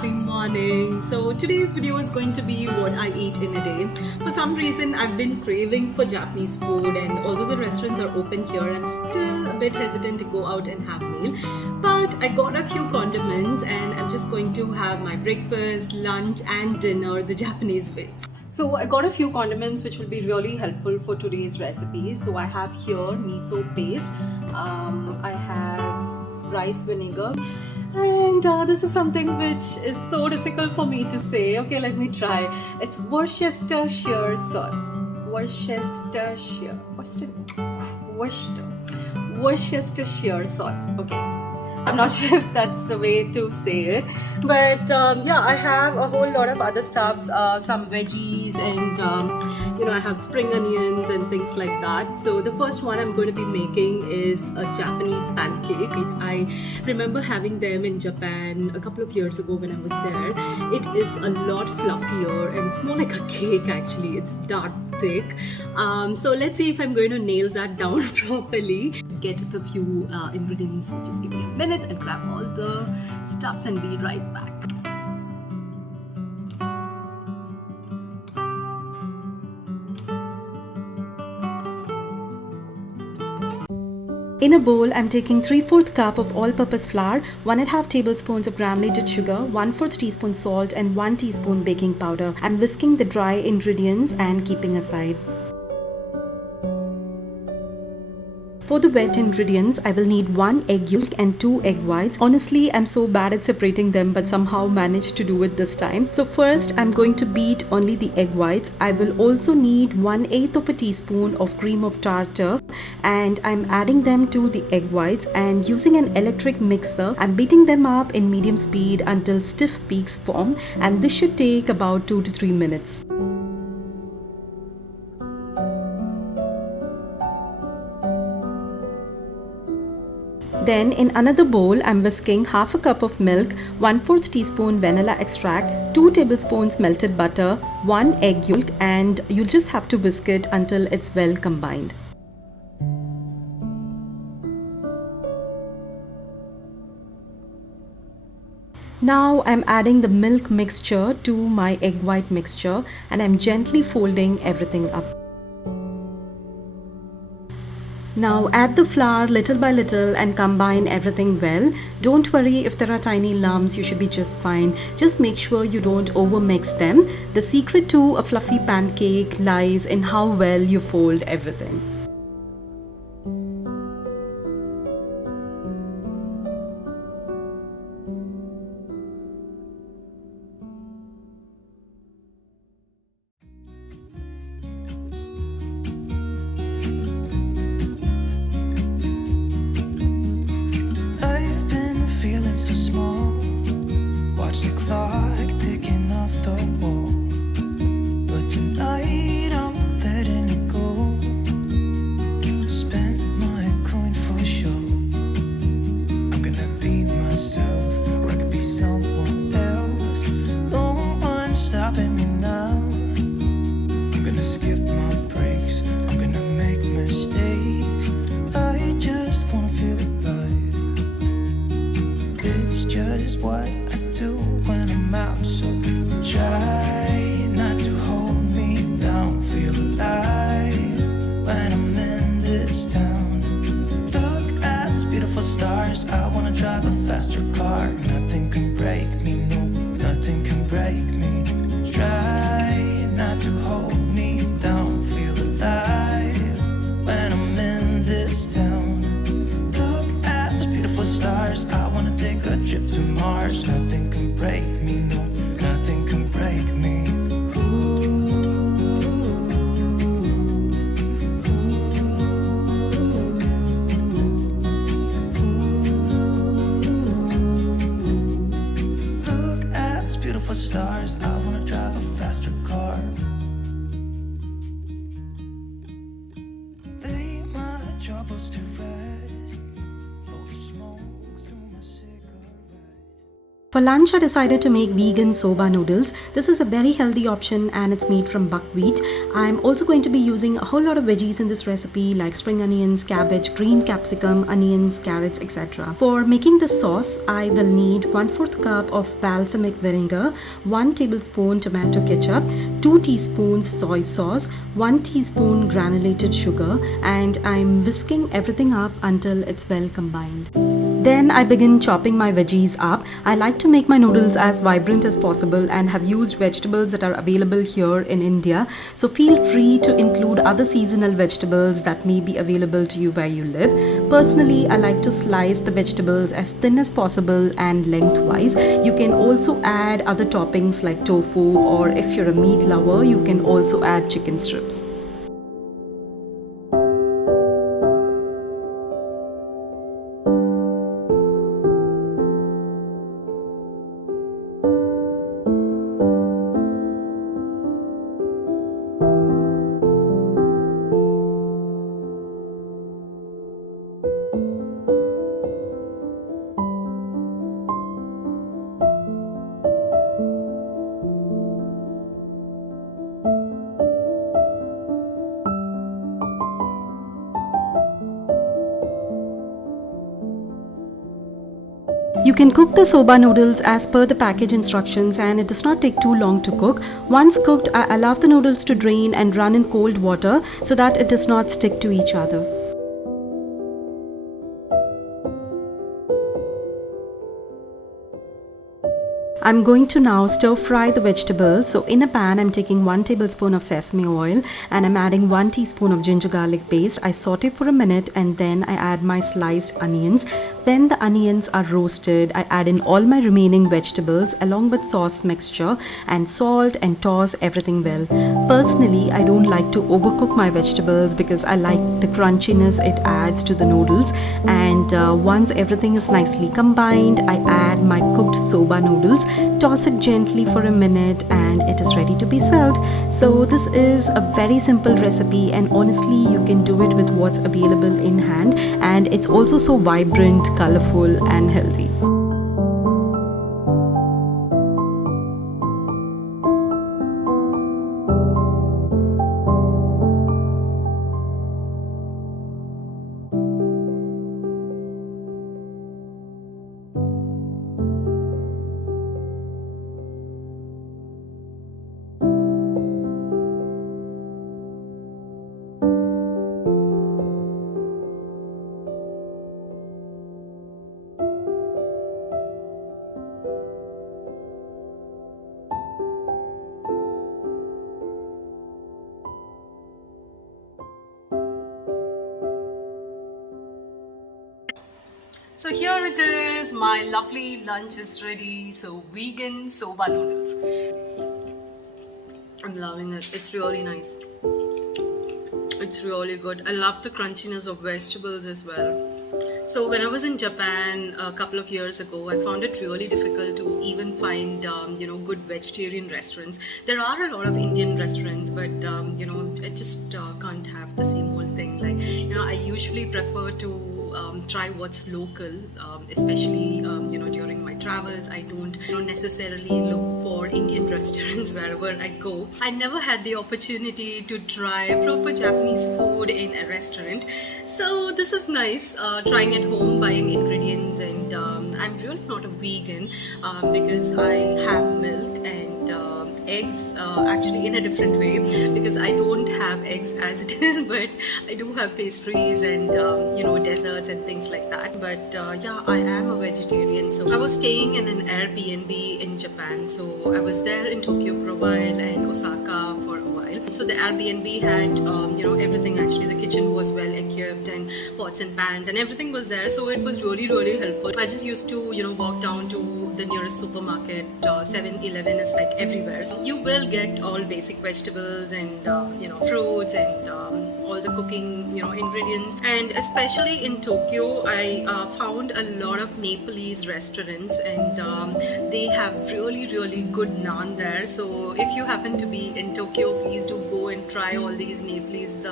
happy morning. So today's video is going to be what I eat in a day. For some reason I've been craving for Japanese food, and although the restaurants are open here, I'm still a bit hesitant to go out and have a meal. But I got a few condiments and I'm just going to have my breakfast, lunch and dinner the Japanese way. So I got a few condiments which will be really helpful for today's recipe. So I have here miso paste, I have rice vinegar, and this is something which is so difficult for me to say. Okay, let me try. It's Worcestershire sauce. Worcestershire sauce. Okay. I'm not sure if that's the way to say it, but yeah, I have a whole lot of other stuffs, some veggies, and I have spring onions and things like that. So the first one I'm going to be making is a Japanese pancake. I remember having them in Japan a couple of years ago when I was there. It is a lot fluffier and it's more like a cake actually. It's that thick. So let's see if I'm going to nail that down properly. Get the few ingredients. Just give me a minute and grab all the stuffs and be right back. In a bowl, I'm taking 3/4 cup of all-purpose flour, 1.5 tablespoons of granulated sugar, 1/4 teaspoon salt and 1 teaspoon baking powder. I'm whisking the dry ingredients and keeping aside. For the wet ingredients, I will need 1 egg yolk and 2 egg whites. Honestly, I'm so bad at separating them, but somehow managed to do it this time. So first, I'm going to beat only the egg whites. I will also need 1/8 of a teaspoon of cream of tartar, and I'm adding them to the egg whites, and using an electric mixer, I'm beating them up in medium speed until stiff peaks form, and this should take about 2 to 3 minutes. Then in another bowl, I'm whisking half a cup of milk, 1/4 teaspoon vanilla extract, 2 tablespoons melted butter, 1 egg yolk, and you'll just have to whisk it until it's well combined. Now I'm adding the milk mixture to my egg white mixture, and I'm gently folding everything up. Now add the flour little by little and combine everything well. Don't worry if there are tiny lumps, you should be just fine. Just make sure you don't overmix them. The secret to a fluffy pancake lies in how well you fold everything. Watch the clock ticking off the wall, but tonight I'm letting it go. Spend my coin for sure. I'm gonna be myself, or I could be someone else. No one's stopping me now. I'm gonna skip my breaks, I'm gonna make mistakes. I just wanna feel alive. It's just what I do when I'm out, so try not to hold me down. Feel alive when I'm in this town. Look at these beautiful stars. I wanna drive a faster car. Nothing can break me, no, nothing can break me. Try not to hold me down. Feel alive when I'm in this town. Look at these beautiful stars. I wanna take a trip to Mars. Nothing can break me, no, nothing can break me. Look at these beautiful stars. I wanna drive a faster car. Lay my troubles to rest. Blow the smoke through my cigarette. For lunch, I decided to make vegan soba noodles. This is a very healthy option and it's made from buckwheat. I'm also going to be using a whole lot of veggies in this recipe like spring onions, cabbage, green capsicum, onions, carrots, etc. For making the sauce, I will need 1/4 cup of balsamic vinegar, 1 tablespoon tomato ketchup, 2 teaspoons soy sauce, 1 teaspoon granulated sugar, and I'm whisking everything up until it's well combined. Then I begin chopping my veggies up. I like to make my noodles as vibrant as possible and have used vegetables that are available here in India. So feel free to include other seasonal vegetables that may be available to you where you live. Personally, I like to slice the vegetables as thin as possible and lengthwise. You can also add other toppings like tofu, or if you're a meat lover, you can also add chicken strips. You can cook the soba noodles as per the package instructions and it does not take too long to cook. Once cooked, I allow the noodles to drain and run in cold water so that it does not stick to each other. I'm going to now stir fry the vegetables. So in a pan, I'm taking 1 tablespoon of sesame oil and I'm adding 1 teaspoon of ginger garlic paste. I saute for a minute and then I add my sliced onions. When the onions are roasted, I add in all my remaining vegetables along with sauce mixture and salt and toss everything well. Personally, I don't like to overcook my vegetables because I like the crunchiness it adds to the noodles. And once everything is nicely combined, I add my cooked soba noodles. Toss it gently for a minute and it is ready to be served. So this is a very simple recipe and honestly you can do it with what's available in hand, and it's also so vibrant, colorful and healthy. So here it is, my lovely lunch is ready. So vegan soba noodles. I'm loving it. It's really nice. It's really good. I love the crunchiness of vegetables as well. So when I was in Japan a couple of years ago, I found it really difficult to even find good vegetarian restaurants. There are a lot of Indian restaurants, but I just can't have the same old thing. Like I usually prefer to try what's local, especially during my travels. I don't necessarily look for Indian restaurants wherever I go. I never had the opportunity to try proper Japanese food in a restaurant, so this is nice, trying at home, buying ingredients, and I'm really not a vegan because I have milk and eggs actually in a different way, because I don't have eggs as it is, but I do have pastries and desserts and things like that. But yeah, I am a vegetarian. So I was staying in an Airbnb in Japan, so I was there in Tokyo for a while and Osaka for a while. So the Airbnb had everything. Actually the kitchen was well equipped and pots and pans and everything was there, so it was really helpful. I just used to walk down to the nearest supermarket. 7-Eleven is like everywhere, so you will get all basic vegetables and fruits and all the cooking ingredients. And especially in Tokyo, I found a lot of Nepalese restaurants, and they have really good naan there. So if you happen to be in Tokyo, please do go and try all these Nepalese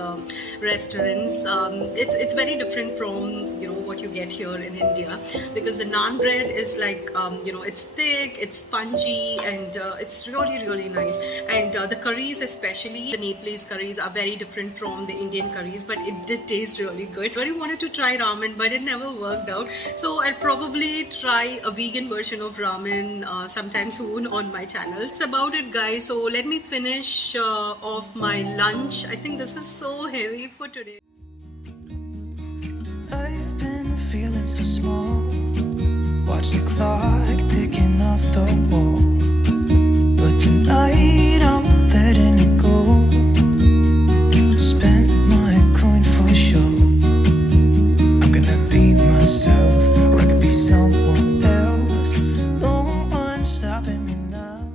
restaurants. It's very different from what you get here in India, because the naan bread is like it's thick, it's spongy, and it's really, really nice. And the curries, especially the Nepalese curries, are very different from the Indian curries, but it did taste really good. Really wanted to try ramen, but it never worked out. So I'll probably try a vegan version of ramen sometime soon on my channel. It's about it, guys. So let me finish off my lunch. I think this is so heavy for today. I've been feeling so small. Watch the clock ticking off the wall. But tonight I'm letting it go. Spend my coin for sure. I'm gonna be myself, or I could be someone else. No one's stopping me now.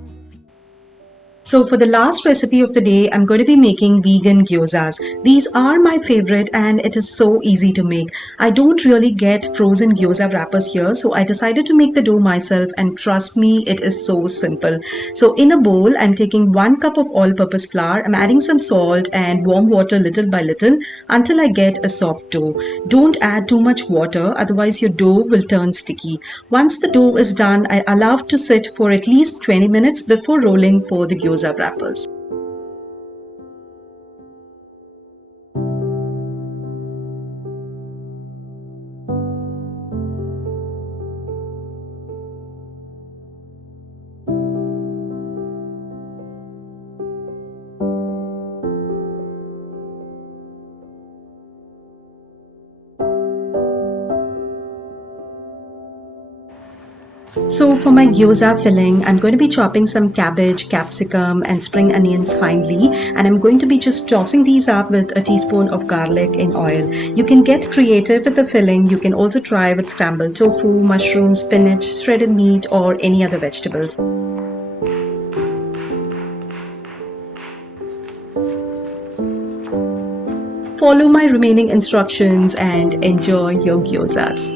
So for the last recipe of the day, I'm going to be making vegan gyozas. These are my favorite and it is so easy to make. I don't really get frozen gyoza wrappers here, so I decided to make the dough myself, and trust me, it is so simple. So in a bowl, I'm taking 1 cup of all-purpose flour. I'm adding some salt and warm water little by little until I get a soft dough. Don't add too much water, otherwise your dough will turn sticky. Once the dough is done, I allow it to sit for at least 20 minutes before rolling for the gyoza wrappers. So for my gyoza filling, I'm going to be chopping some cabbage, capsicum and spring onions finely, and I'm going to be just tossing these up with a teaspoon of garlic in oil. You can get creative with the filling. You can also try with scrambled tofu, mushrooms, spinach, shredded meat or any other vegetables. Follow my remaining instructions and enjoy your gyozas.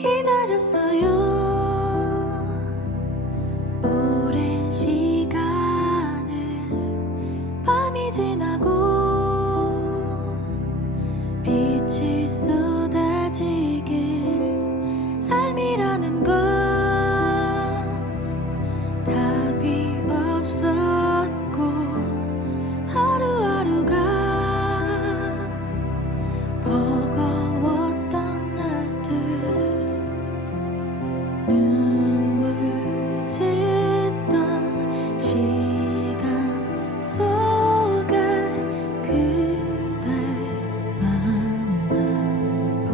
기다렸어요. 오랜 시간을 밤이 지나고 빛이 쏟아지길 삶이라는 건 답이 없었고 하루하루가 버거웠던 날들 눈물 짓던 시간 속에 그댈 만난 봄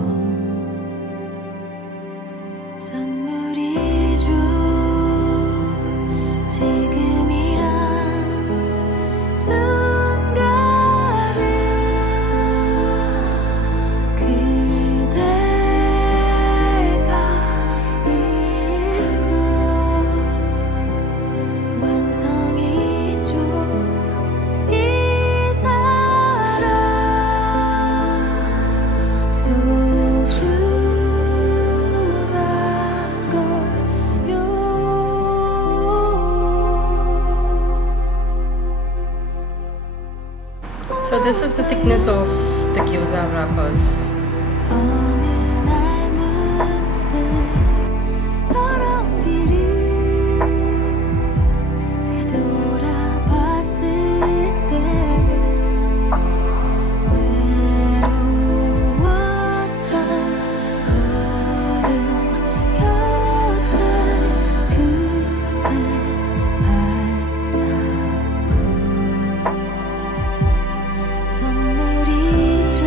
선물이죠 지금이란 순간에 그대가 있어 완성이죠 이 사랑 소중한 걸요. So this is the thickness of the gyoza wrappers. 어느 날 문득 걸어온 길을 되돌아봤을 때 외로웠던 걸음 곁에 그대 발자국 선물이죠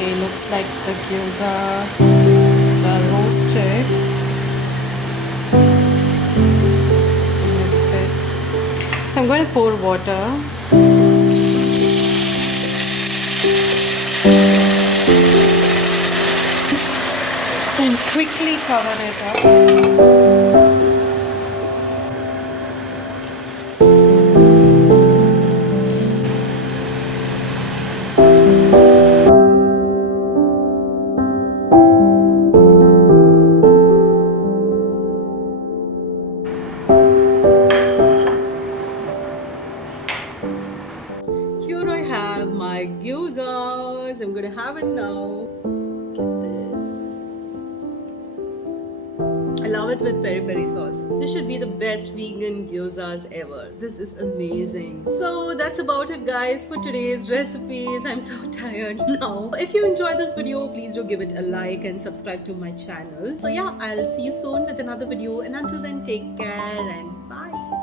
Okay, looks like the gyozas are roasted. So I'm going to pour water. And quickly cover it up. Here I have my gyozas. I'm gonna have it now. Look at this. I love it with peri peri sauce. This should be the best vegan gyozas ever. This is amazing. So that's about it, guys, for today's recipes. I'm so tired now. If you enjoyed this video, please do give it a like and subscribe to my channel. So yeah, I'll see you soon with another video, and until then, take care and bye.